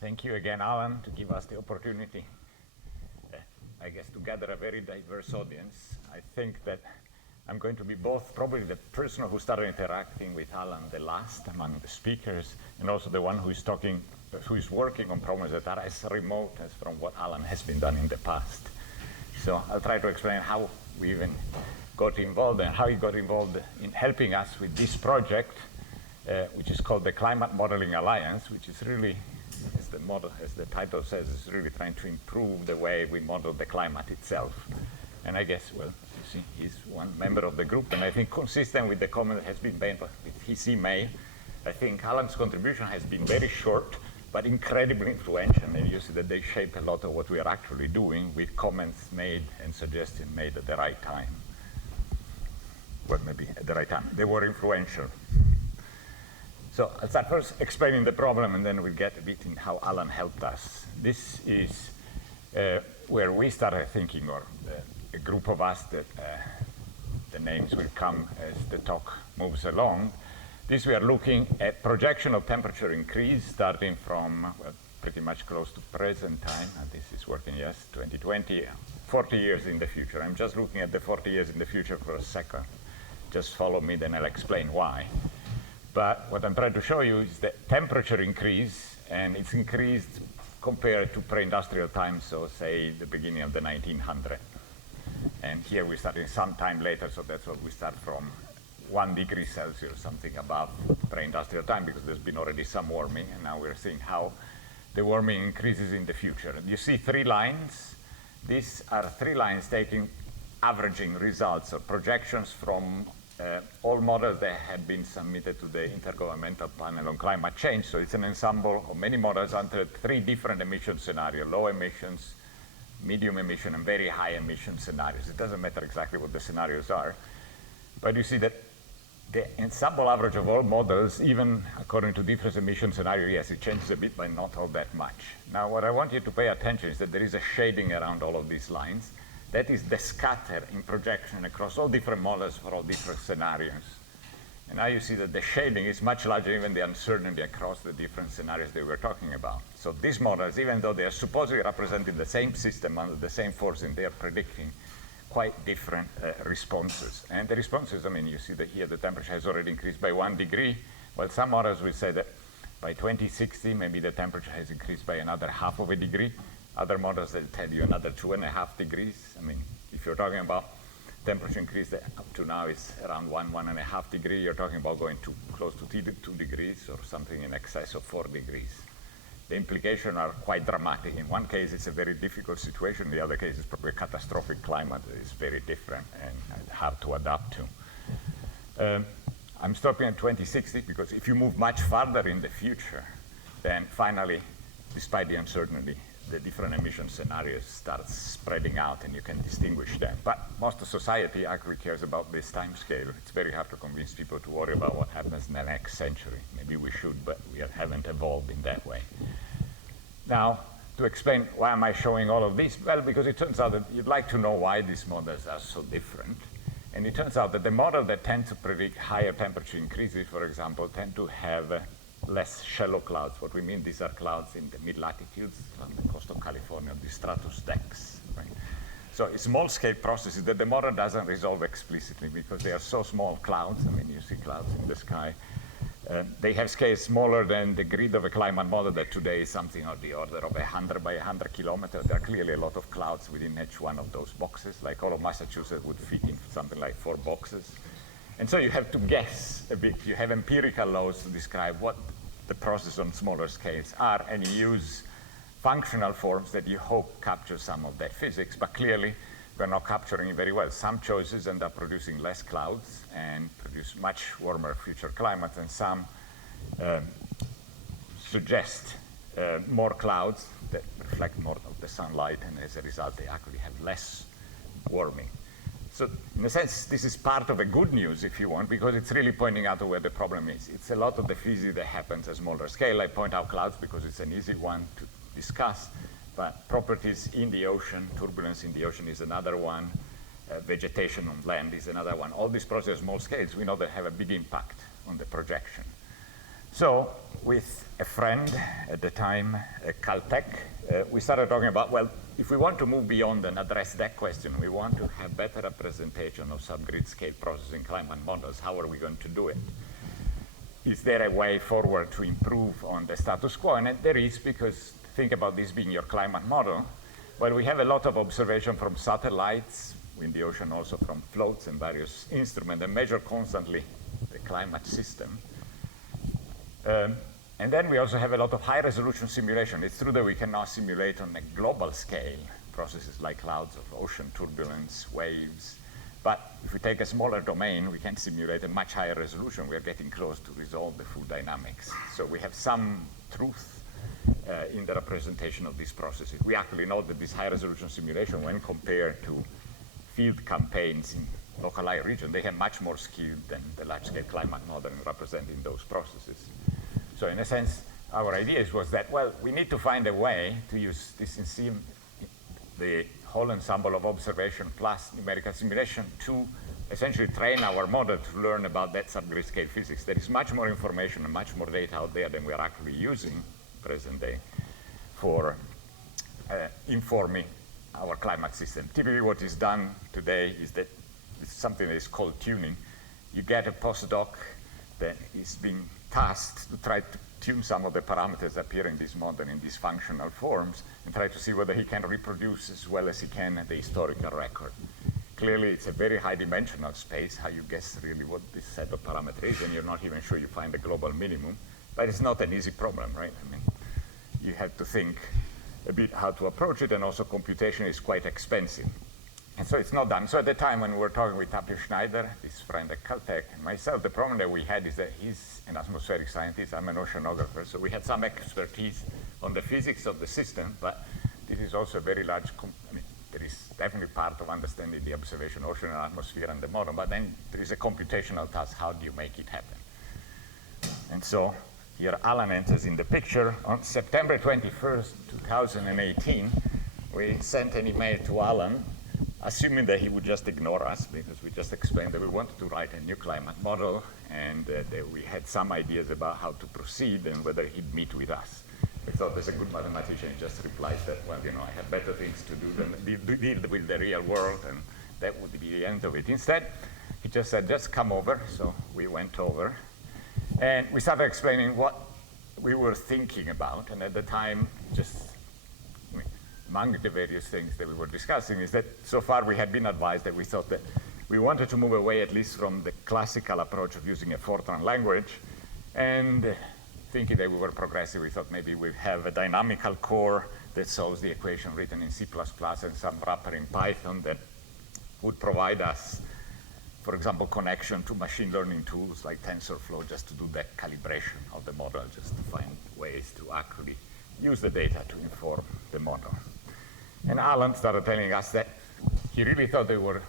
Thank you again, Alan, to give us the opportunity, I guess, to gather a very diverse audience. I think that I'm going to be both probably the person who started interacting with Alan the last among the speakers, and also the one who is working on problems that are as remote as from what Alan has been done in the past. So I'll try to explain how we even got involved and how he got involved in helping us with this project, which is called the Climate Modeling Alliance, which is really, as the title says, is really trying to improve the way we model the climate itself. And I guess, well, you see, he's one member of the group, and I think consistent with the comment that has been made with his email, I think Alan's contribution has been very short, but incredibly influential, and you see that they shape a lot of what we are actually doing with comments made and suggestions made at the right time. Well, maybe at the right time. They were influential. So I'll start first explaining the problem, and then we'll get a bit in how Alan helped us. This is where we started thinking, or a group of us that the names will come as the talk moves along. This we are looking at projection of temperature increase starting from pretty much close to present time, and this is working, yes, 2020, 40 years in the future. I'm just looking at the 40 years in the future for a second. Just follow me, then I'll explain why. But what I'm trying to show you is the temperature increase, and it's increased compared to pre-industrial time, so say the beginning of the 1900s. And here we're starting some time later, so that's what we start from 1 degree Celsius, something above pre-industrial time, because there's been already some warming, and now we're seeing how the warming increases in the future. And you see 3 lines. These are 3 lines taking averaging results or projections from all models that have been submitted to the Intergovernmental Panel on Climate Change. So it's an ensemble of many models under 3 different emission scenarios: low emissions, medium emission, and very high emission scenarios. It doesn't matter exactly what the scenarios are, but you see that the ensemble average of all models, even according to different emission scenarios, yes, it changes a bit, but not all that much. Now, what I want you to pay attention is that there is a shading around all of these lines. That is the scatter in projection across all different models for all different scenarios. And now you see that the shading is much larger, even the uncertainty across the different scenarios that we're talking about. So these models, even though they are supposedly representing the same system under the same forcing, they are predicting quite different responses. And the responses, I mean, you see that here the temperature has already increased by 1 degree. Well, some models will say that by 2060, maybe the temperature has increased by another half of a degree. Other models that tell you another 2.5 degrees. I mean, if you're talking about temperature increase that up to now is around 1.5 degrees, you're talking about going to close to 2 degrees or something in excess of 4 degrees. The implications are quite dramatic. In one case, it's a very difficult situation. In the other case, it's probably a catastrophic climate that is very different and hard to adapt to. I'm stopping at 2060 because if you move much farther in the future, then finally, despite the uncertainty, the different emission scenarios start spreading out and you can distinguish them. But most of society actually cares about this time scale. It's very hard to convince people to worry about what happens in the next century. Maybe we should, but we haven't evolved in that way. Now, to explain why am I showing all of this? Well, because it turns out that you'd like to know why these models are so different. And it turns out that the model that tend to predict higher temperature increases, for example, tend to have less shallow clouds. What we mean, these are clouds in the mid-latitudes on the coast of California, the stratus decks, right? So it's small-scale processes that the model doesn't resolve explicitly because they are so small clouds. I mean, you see clouds in the sky. They have scales smaller than the grid of a climate model that today is something of the order of 100 by 100 kilometers. There are clearly a lot of clouds within each one of those boxes, like all of Massachusetts would fit in something like 4 boxes. And so you have to guess a bit. You have empirical laws to describe what the process on smaller scales are, and you use functional forms that you hope capture some of that physics, but clearly we're not capturing it very well. Some choices end up producing less clouds and produce much warmer future climates, and some suggest more clouds that reflect more of the sunlight, and as a result they actually have less warming. So in a sense, this is part of a good news, if you want, because it's really pointing out where the problem is. It's a lot of the physics that happens at smaller scale. I point out clouds because it's an easy one to discuss, but properties in the ocean, turbulence in the ocean is another one, vegetation on land is another one. All these processes, small scales, we know they have a big impact on the projection. So with a friend at the time, Caltech, we started talking about, well, if we want to move beyond and address that question, we want to have better representation of subgrid scale processing climate models. How are we going to do it? Is there a way forward to improve on the status quo? And there is, because think about this being your climate model. Well, we have a lot of observation from satellites in the ocean, also from floats and various instruments that measure constantly the climate system. And then we also have a lot of high resolution simulation. It's true that we can now simulate on a global scale processes like clouds of ocean turbulence, waves. But if we take a smaller domain, we can simulate a much higher resolution. We are getting close to resolve the full dynamics. So we have some truth in the representation of these processes. We actually know that this high resolution simulation, when compared to field campaigns in localized region, they have much more skill than the large-scale climate model in representing those processes. So in a sense, our idea was that, well, we need to find a way to use this the whole ensemble of observation plus numerical simulation to essentially train our model to learn about that subgrid scale physics. There is much more information and much more data out there than we are actually using present day for informing our climate system. Typically what is done today is that it's something that is called tuning. You get a postdoc that is being tasked to try to tune some of the parameters that appear in this model in these functional forms and try to see whether he can reproduce as well as he can the historical record. Clearly, it's a very high dimensional space, how you guess really what this set of parameters is, and you're not even sure you find a global minimum. But it's not an easy problem, right? I mean, you have to think a bit how to approach it, and also computation is quite expensive. And so it's not done. So at the time when we were talking with Tapio Schneider, this friend at Caltech, and myself, the problem that we had is that he's an atmospheric scientist, I'm an oceanographer, so we had some expertise on the physics of the system, but this is also a very large, there is definitely part of understanding the observation ocean and atmosphere and the model, but then there is a computational task, how do you make it happen? And so here Alan enters in the picture. On September 21st, 2018, we sent an email to Alan assuming that he would just ignore us because we just explained that we wanted to write a new climate model and that we had some ideas about how to proceed and whether he'd meet with us. We thought as a good mathematician, he just replied that, well, you know, I have better things to do than deal with the real world, and that would be the end of it. Instead, he just said, just come over. So we went over and we started explaining what we were thinking about. And at the time, among the various things that we were discussing is that so far we had been advised that we thought that we wanted to move away at least from the classical approach of using a Fortran language, and thinking that we were progressive, we thought maybe we'd have a dynamical core that solves the equation written in C++ and some wrapper in Python that would provide us, for example, connection to machine learning tools like TensorFlow just to do that calibration of the model, just to find ways to actually use the data to inform the model. And Alan started telling us that he really thought they were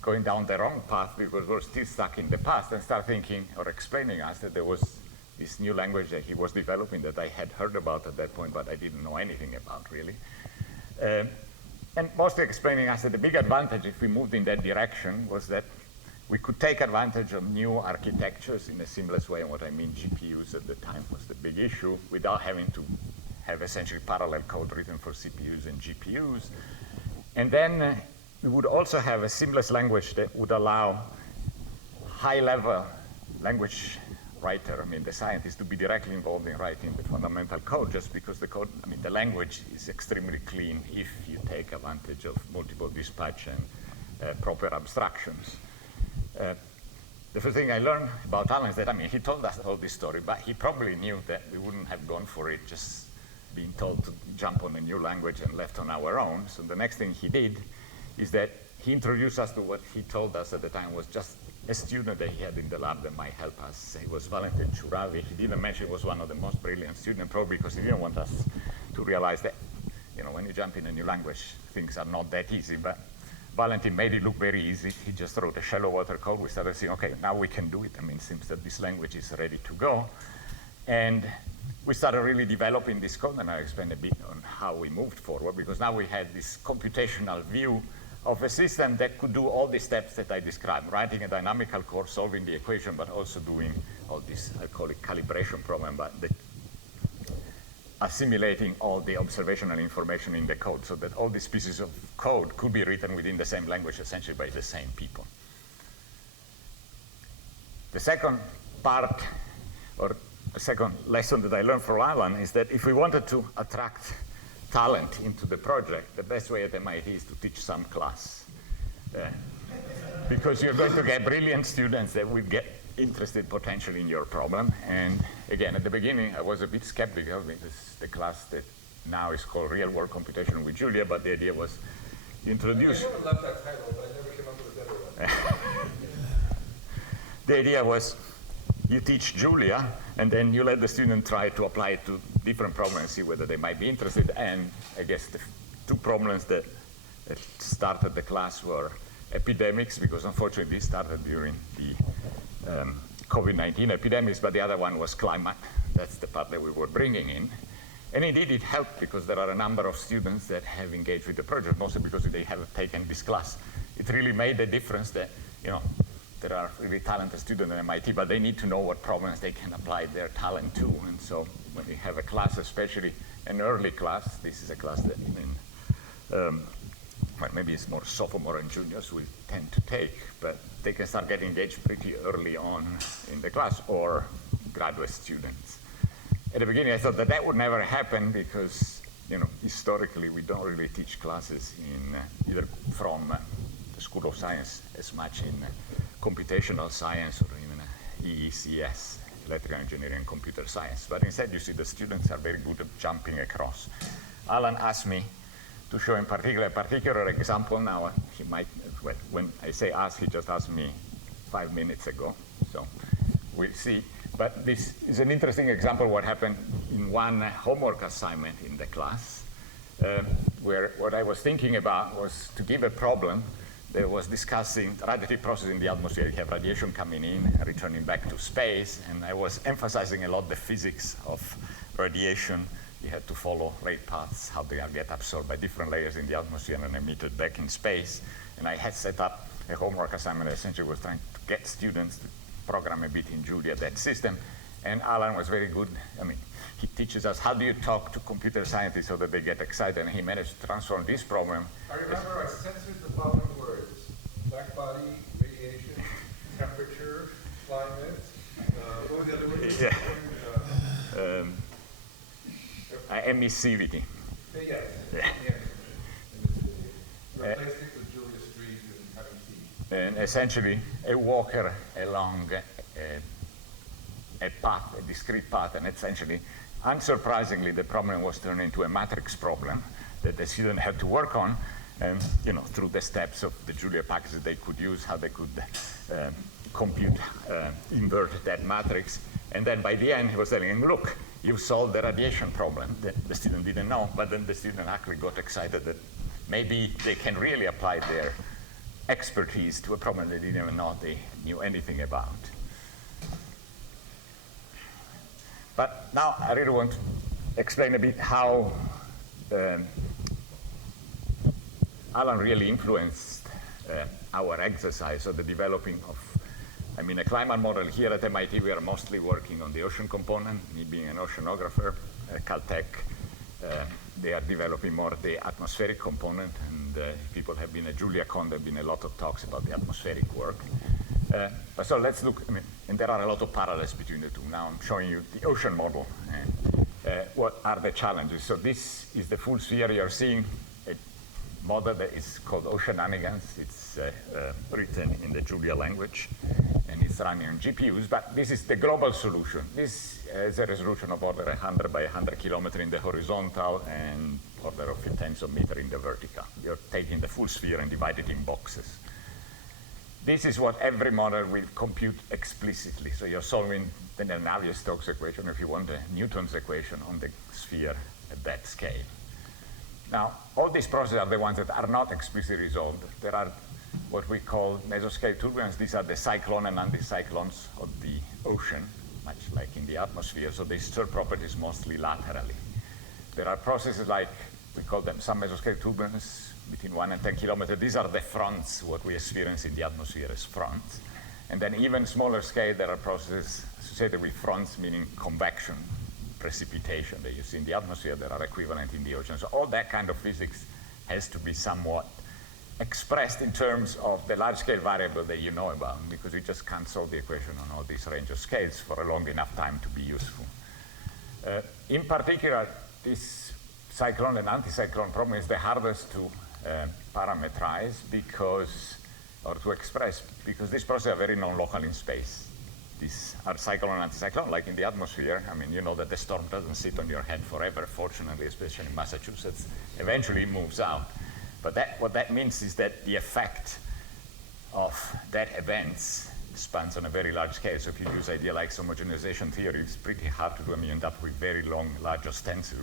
going down the wrong path because we're still stuck in the past, and started thinking or explaining us that there was this new language that he was developing that I had heard about at that point, but I didn't know anything about really. And mostly explaining us that the big advantage if we moved in that direction was that we could take advantage of new architectures in a seamless way, and what I mean GPUs at the time was the big issue, without having to have essentially parallel code written for CPUs and GPUs. And then we would also have a seamless language that would allow high-level language writer, I mean the scientist, to be directly involved in writing the fundamental code, just because the code, I mean the language is extremely clean if you take advantage of multiple dispatch and proper abstractions. The first thing I learned about Alan is that, I mean, he told us all this story, but he probably knew that we wouldn't have gone for it just being told to jump on a new language and left on our own. So the next thing he did is that he introduced us to what he told us at the time was just a student that he had in the lab that might help us. He was Valentin Churavi. He didn't mention he was one of the most brilliant students, probably because he didn't want us to realize that, you know, when you jump in a new language, things are not that easy. But Valentin made it look very easy. He just wrote a shallow water code. We started saying, okay, now we can do it. I mean, it seems that this language is ready to go. And we started really developing this code, and I'll explain a bit on how we moved forward, because now we had this computational view of a system that could do all the steps that I described, writing a dynamical course, solving the equation, but also doing all this, I call it calibration problem, but assimilating all the observational information in the code so that all these pieces of code could be written within the same language, essentially by the same people. The second part, or the second lesson that I learned from Alan, is that if we wanted to attract talent into the project, the best way at MIT is to teach some class. Because you're going to get brilliant students that will get interested potentially in your problem. And again, at the beginning, I was a bit skeptical because the class that now is called Real World Computation with Julia, but the idea was introduce. I love that title, but I never came up with a better one. The idea was you teach Julia, and then you let the student try to apply it to different problems, see whether they might be interested. And I guess the two problems that started the class were epidemics, because unfortunately this started during the COVID-19 epidemics, but the other one was climate. That's the part that we were bringing in. And indeed it helped, because there are a number of students that have engaged with the project, mostly because they have taken this class. It really made a difference that, there are really talented students at MIT, but they need to know what problems they can apply their talent to. And so when we have a class, especially an early class, this is a class that well, maybe it's more sophomore and juniors will tend to take, but they can start getting engaged pretty early on in the class, or graduate students. At the beginning, I thought that that would never happen because, historically, we don't really teach classes in either from the School of Science as much in computational science or even EECS, electrical engineering and computer science. But instead, you see the students are very good at jumping across. Alan asked me to show in particular a particular example. Now, he might, well, when I say ask, he just asked me 5 minutes ago. So we'll see. But this is an interesting example of what happened in one homework assignment in the class, where what I was thinking about was to give a problem that was discussing radiative process in the atmosphere. You have radiation coming in and returning back to space, and I was emphasizing a lot the physics of radiation. You had to follow rate paths, how they get absorbed by different layers in the atmosphere and emitted back in space. And I had set up a homework assignment that essentially was trying to get students to program a bit in Julia that system. And Alan was very good. He teaches us how do you talk to computer scientists so that they get excited, and he managed to transform this problem. I remember I censored the following words: black body, radiation, temperature, climate, what was the other word? Yeah. Emissivity. Yes. Yeah. Replaced it with Julia Street and having tea. And essentially, a walker along a path, a discrete path, and essentially, unsurprisingly, the problem was turned into a matrix problem that the student had to work on, and through the steps of the Julia packages they could use, how they could compute, invert that matrix. And then by the end, he was telling him, look, you solved the radiation problem that the student didn't know, but then the student actually got excited that maybe they can really apply their expertise to a problem they didn't even know they knew anything about. But now I really want to explain a bit how Alan really influenced our exercise or the developing of, a climate model. Here at MIT, we are mostly working on the ocean component, me being an oceanographer. Caltech, they are developing more the atmospheric component, and if people have been at JuliaCon, there have been a lot of talks about the atmospheric work. So let's look, and there are a lot of parallels between the two. Now I'm showing you the ocean model and what are the challenges. So this is the full sphere. You're seeing a model that is called Oceananigans. It's written in the Julia language, and it's running on GPUs, but this is the global solution. This has a resolution of order 100 by 100 kilometers in the horizontal and order of few tens of meters in the vertical. You're taking the full sphere and divide it in boxes. This is what every model will compute explicitly. So you're solving the Navier-Stokes equation, if you want, Newton's equation on the sphere at that scale. Now, all these processes are the ones that are not explicitly resolved. There are what we call mesoscale turbulence. These are the cyclone and anticyclones of the ocean, much like in the atmosphere. So they store properties mostly laterally. There are processes like, we call them some mesoscale turbulence, between 1 and 10 kilometers. These are the fronts, what we experience in the atmosphere as fronts. And then even smaller scale, there are processes associated with fronts, meaning convection, precipitation that you see in the atmosphere that are equivalent in the ocean. So all that kind of physics has to be somewhat expressed in terms of the large-scale variable that you know about, because you just can't solve the equation on all these range of scales for a long enough time to be useful. In particular, this cyclone and anticyclone problem is the hardest to parameterize or to express, because these processes are very non-local in space. These are cyclone and anticyclone, like in the atmosphere. I mean, you know that the storm doesn't sit on your head forever, fortunately, especially in Massachusetts. Eventually it moves out. But what that means is that the effect of that event spans on a very large scale. So if you use idealized homogenization theory, it's pretty hard to do. I mean, you end up with very long, large stencils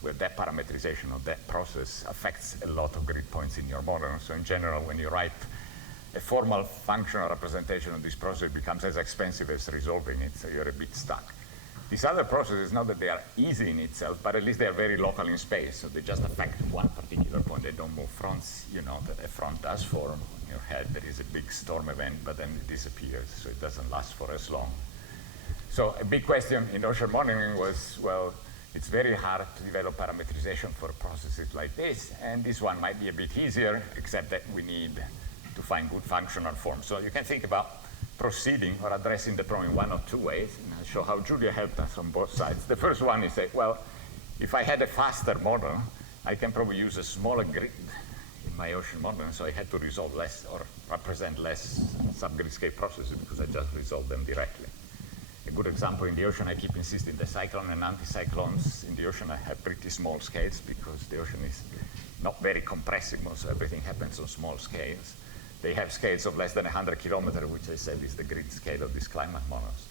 where that parameterization of that process affects a lot of grid points in your model. So in general, when you write a formal functional representation of this process, it becomes as expensive as resolving it, so you're a bit stuck. These other processes, not that they are easy in itself, but at least they are very local in space, so they just affect one particular point. They don't move fronts. You know that a front does form on your head. There is a big storm event, but then it disappears, so it doesn't last for as long. So a big question in ocean modeling was, well, it's very hard to develop parameterization for processes like this, and this one might be a bit easier, except that we need to find good functional forms. So you can think about proceeding or addressing the problem in one of two ways, and I'll show how Julia helped us on both sides. The first one is that, well, if I had a faster model, I can probably use a smaller grid in my ocean model, and so I had to resolve less or represent less subgrid scale processes because I just resolve them directly. A good example in the ocean, I keep insisting the cyclone and anticyclones in the ocean have pretty small scales because the ocean is not very compressible, so everything happens on small scales. They have scales of less than 100 kilometers, which I said is the grid scale of these climate models.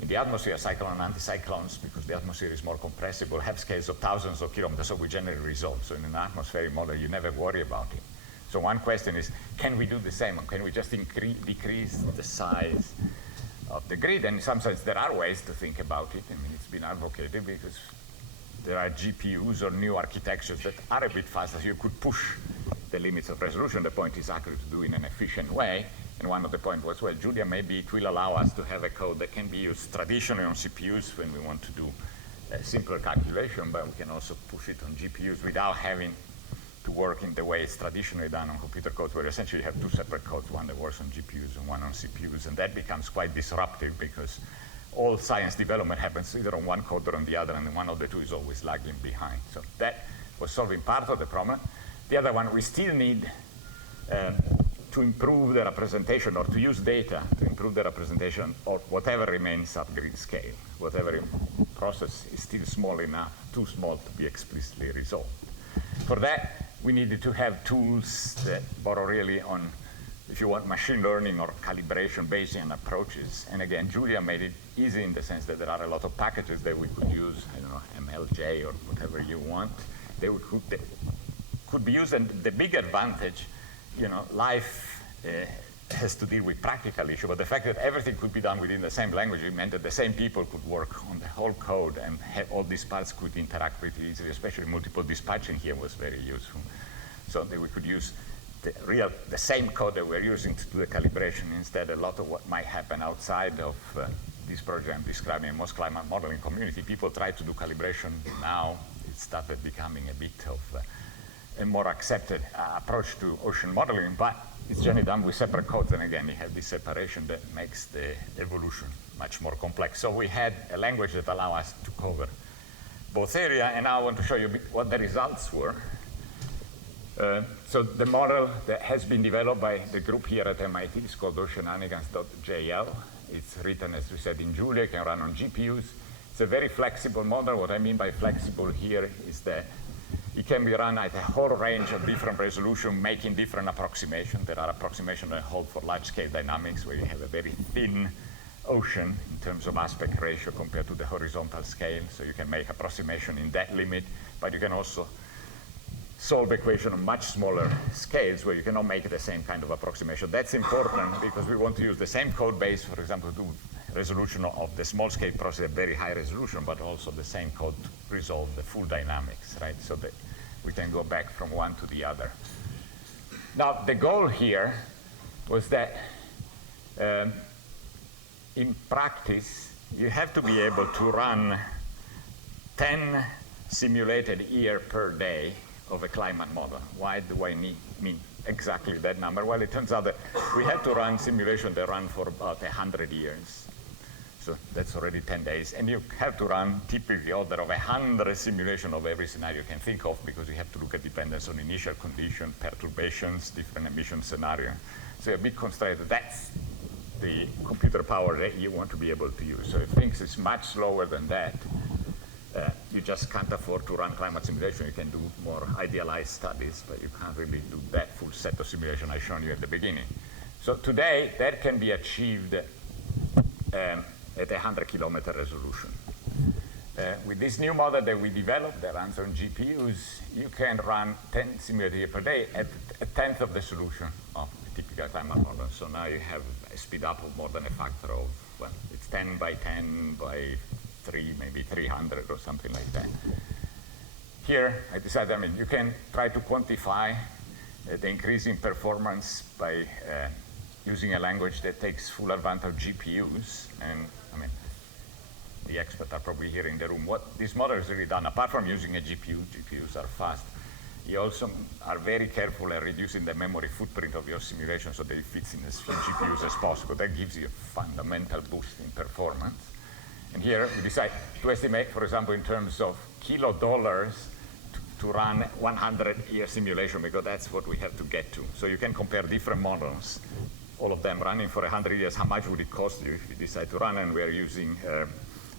In the atmosphere, cyclone and anticyclones, because the atmosphere is more compressible, have scales of thousands of kilometers, so we generally resolve. So in an atmospheric model, you never worry about it. So one question is, can we do the same? Can we just decrease the size of the grid? And in some sense, there are ways to think about it. I mean, it's been advocated because there are GPUs or new architectures that are a bit faster. So you could push the limits of resolution. The point is actually to do it in an efficient way. And one of the points was, well, Julia, maybe it will allow us to have a code that can be used traditionally on CPUs when we want to do a simpler calculation, but we can also push it on GPUs without having to work in the way it's traditionally done on computer codes, where essentially you have two separate codes, one that works on GPUs and one on CPUs. And that becomes quite disruptive because all science development happens either on one code or on the other, and one of the two is always lagging behind. So that was solving part of the problem. The other one, we still need to improve the representation or to use data to improve the representation of whatever remains subgrid scale. Whatever process is still small enough, too small to be explicitly resolved. For that, we needed to have tools that borrow really on, if you want, machine learning or calibration Bayesian approaches. And again, Julia made it easy in the sense that there are a lot of packages that we could use, I don't know, MLJ or whatever you want. They could be used, and the big advantage, you know, life has to deal with practical issue, but the fact that everything could be done within the same language, it meant that the same people could work on the whole code, and all these parts could interact pretty easily, especially multiple dispatching here was very useful. So that we could use the same code that we're using to do the calibration. Instead, a lot of what might happen outside of this project I'm describing in most climate modeling community, people try to do calibration now. It started becoming a bit of a more accepted approach to ocean modeling, but it's generally done with separate codes, and again, you have this separation that makes the evolution much more complex. So we had a language that allows us to cover both areas, and now I want to show you a bit what the results were. So the model that has been developed by the group here at MIT is called oceananigans.jl. It's written, as we said, in Julia. It can run on GPUs. It's a very flexible model. What I mean by flexible here is that it can be run at a whole range of different resolution, making different approximations. There are approximations that hold for large-scale dynamics, where you have a very thin ocean in terms of aspect ratio compared to the horizontal scale. So you can make approximation in that limit, but you can also solve equation on much smaller scales where you cannot make the same kind of approximation. That's important because we want to use the same code base, for example, to do resolution of the small scale process at very high resolution, but also the same code to resolve the full dynamics, right? So the we can go back from one to the other. Now, the goal here was that in practice, you have to be able to run 10 simulated year per day of a climate model. Why do I mean exactly that number? Well, it turns out that we had to run simulation that run for about 100 years. So that's already 10 days. And you have to run typically order of 100 simulation of every scenario you can think of, because you have to look at dependence on initial condition, perturbations, different emission scenario. So a big constraint, that's the computer power that you want to be able to use. So if things is much slower than that, you just can't afford to run climate simulation. You can do more idealized studies, but you can't really do that full set of simulation I shown you at the beginning. So today, that can be achieved at 100-kilometer resolution. With this new model that we developed that runs on GPUs, you can run 10 simulators per day at a tenth of the solution of a typical climate model. So now you have a speed up of more than a factor of, well, it's 10 by 10 by 3, maybe 300 or something like that. Here, I decided, you can try to quantify the increase in performance by using a language that takes full advantage of GPUs. And the experts are probably here in the room. What this model has really done, apart from using a GPU, GPUs are fast, you also are very careful at reducing the memory footprint of your simulation so that it fits in as few GPUs as possible. That gives you a fundamental boost in performance. And here we decide to estimate, for example, in terms of $, to run 100-year simulation, because that's what we have to get to. So you can compare different models, all of them running for 100 years. How much would it cost you if you decide to run? And we're using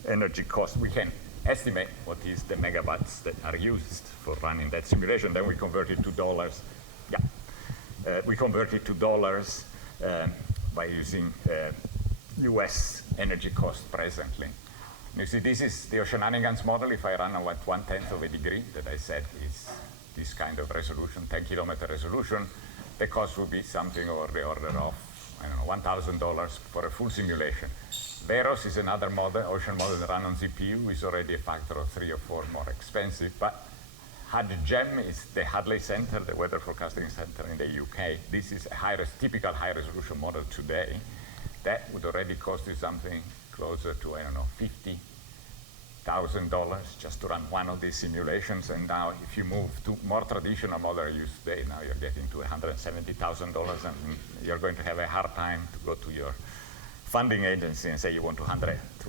energy cost. We can estimate what is the megawatts that are used for running that simulation. Then we convert it to dollars. We convert it to dollars by using US energy cost presently. You see, this is the Oceananigans model. If I run at 1/10 of a degree, that I said is this kind of resolution, 10-kilometer resolution, the cost would be something over the order of, $1,000 for a full simulation. Veros is another model, ocean model that run on CPU, is already a factor of 3 or 4 more expensive. But HUD-GEM is the Hadley Center, the weather forecasting center in the UK. This is a typical high-resolution model today. That would already cost you something closer to, $50,000 just to run one of these simulations. And now if you move to more traditional model used today, now you're getting to $170,000, and you're going to have a hard time to go to your funding agency and say you want to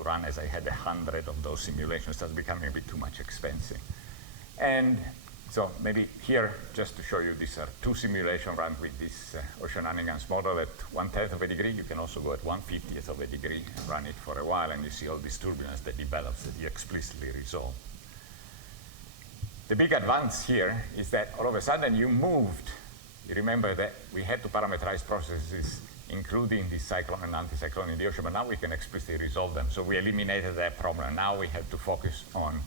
run, as I had 100 of those simulations. That's becoming a bit too much expensive. And so maybe here, just to show you, these are 2 simulations run with this Oceananigans model at 1/10 of a degree. You can also go at 1/50th of a degree and run it for a while, and you see all this turbulence that develops that you explicitly resolve. The big advance here is that all of a sudden you moved. You remember that we had to parameterize processes, including the cyclone and anticyclone in the ocean, but now we can explicitly resolve them. So we eliminated that problem. Now we have to focus on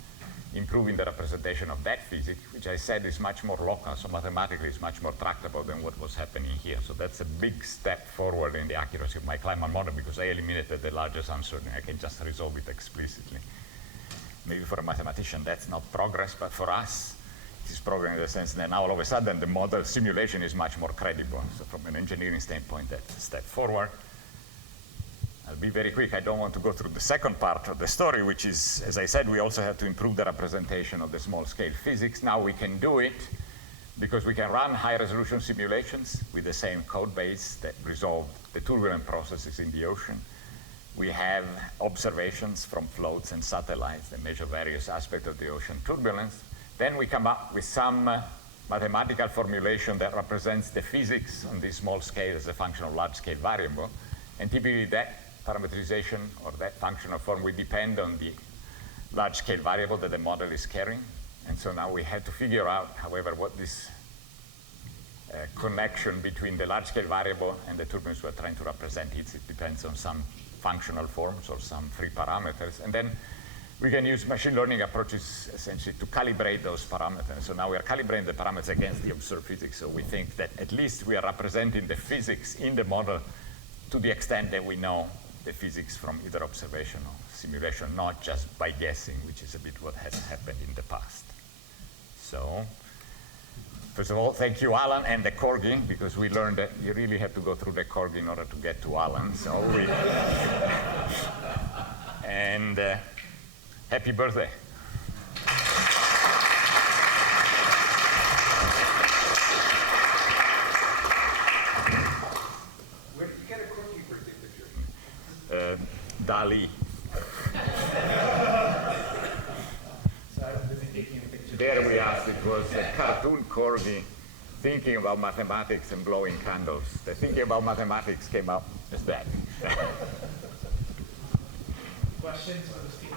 improving the representation of that physics, which I said is much more local, so mathematically it's much more tractable than what was happening here. So that's a big step forward in the accuracy of my climate model, because I eliminated the largest uncertainty. I can just resolve it explicitly. Maybe for a mathematician that's not progress, but for us it is progress in the sense that now all of a sudden the model simulation is much more credible. So from an engineering standpoint, that's a step forward. I'll be very quick. I don't want to go through the second part of the story, which is, as I said, we also have to improve the representation of the small-scale physics. Now we can do it because we can run high-resolution simulations with the same code base that resolve the turbulent processes in the ocean. We have observations from floats and satellites that measure various aspects of the ocean turbulence. Then we come up with some mathematical formulation that represents the physics on this small scale as a function of large-scale variable. And typically that parameterization or that functional form will depend on the large-scale variable that the model is carrying. And so now we have to figure out, however, what this connection between the large-scale variable and the turbulence we're trying to represent is. It depends on some functional forms or some free parameters. And then we can use machine learning approaches essentially to calibrate those parameters. So now we are calibrating the parameters against the observed physics. So we think that at least we are representing the physics in the model to the extent that we know the physics from either observation or simulation, not just by guessing, which is a bit what has happened in the past. So First of all, thank you, Alan, and the corgi, because we learned that you really have to go through the corgi in order to get to Alan. So we and happy birthday. Where did you get a corgi birthday picture? Dali. There we asked, it was a cartoon corgi thinking about mathematics and blowing candles. The thinking about mathematics came up as that. Questions for the speaker?